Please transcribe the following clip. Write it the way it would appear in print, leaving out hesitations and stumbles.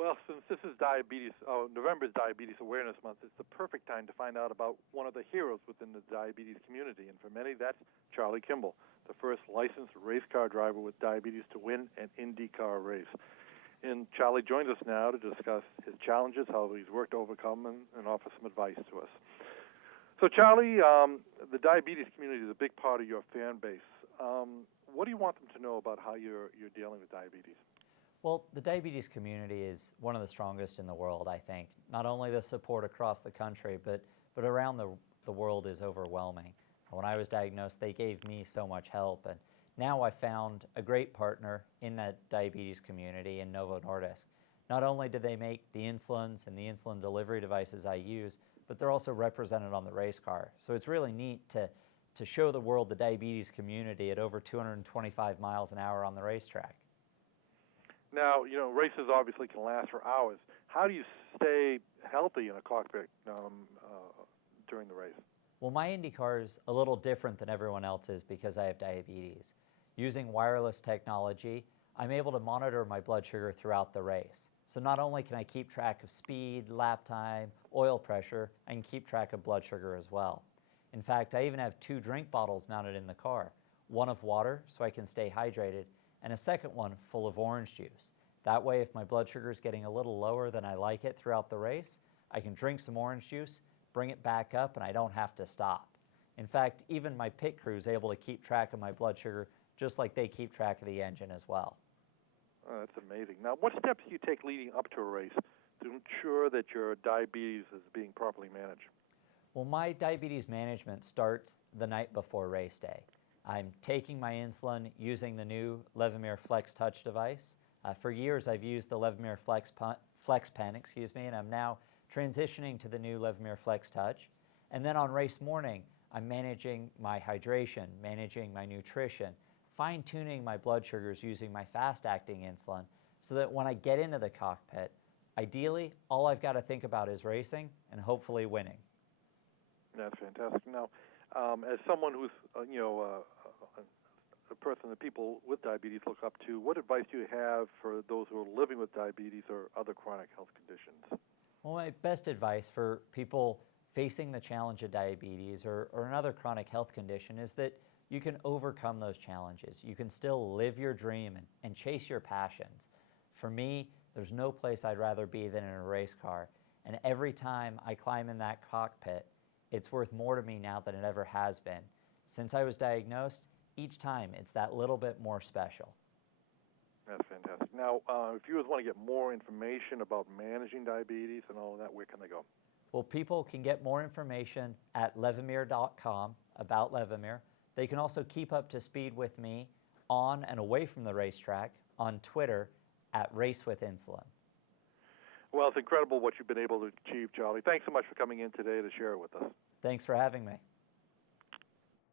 Well, since this is November is Diabetes Awareness Month, it's the perfect time to find out about one of the heroes within the diabetes community. And for many, that's Charlie Kimball, the first licensed race car driver with diabetes to win an Indy car race. And Charlie joins us now to discuss his challenges, how he's worked to overcome them, and offer some advice to us. So, Charlie, the diabetes community is a big part of your fan base. What do you want them to know about how you're dealing with diabetes? Well, the diabetes community is one of the strongest in the world, I think. Not only the support across the country, but around the world is overwhelming. When I was diagnosed, they gave me so much help, and now I found a great partner in that diabetes community in Novo Nordisk. Not only do they make the insulins and the insulin delivery devices I use, but they're also represented on the race car. So it's really neat to show the world the diabetes community at over 225 miles an hour on the racetrack. Now, races obviously can last for hours. How do you stay healthy in a cockpit during the race? Well, my Indy car is a little different than everyone else's because I have diabetes. Using wireless technology, I'm able to monitor my blood sugar throughout the race. So not only can I keep track of speed, lap time, oil pressure, I can keep track of blood sugar as well. In fact, I even have 2 drink bottles mounted in the car, one of water so I can stay hydrated, and a second one full of orange juice. That way, if my blood sugar is getting a little lower than I like it throughout the race, I can drink some orange juice, bring it back up, and I don't have to stop. In fact, even my pit crew is able to keep track of my blood sugar just like they keep track of the engine as well. Oh, that's amazing. Now, what steps do you take leading up to a race to ensure that your diabetes is being properly managed? Well, my diabetes management starts the night before race day. I'm taking my insulin using the new Levemir Flex Touch device. For years, I've used the Levemir Flex Pen, and I'm now transitioning to the new Levemir Flex Touch. And then on race morning, I'm managing my hydration, managing my nutrition, fine-tuning my blood sugars using my fast-acting insulin so that when I get into the cockpit, ideally, all I've got to think about is racing and hopefully winning. That's fantastic. Now, as someone who's, a person that people with diabetes look up to, what advice do you have for those who are living with diabetes or other chronic health conditions? Well, my best advice for people facing the challenge of diabetes or another chronic health condition is that you can overcome those challenges. You can still live your dream and chase your passions. For me, there's no place I'd rather be than in a race car. And every time I climb in that cockpit, it's worth more to me now than it ever has been. Since I was diagnosed, each time it's that little bit more special. That's fantastic. Now, if viewers want to get more information about managing diabetes and all of that, where can they go? Well, people can get more information at levemir.com about Levemir. They can also keep up to speed with me on and away from the racetrack on Twitter at RaceWithInsulin. Well, it's incredible what you've been able to achieve, Charlie. Thanks so much for coming in today to share it with us. Thanks for having me.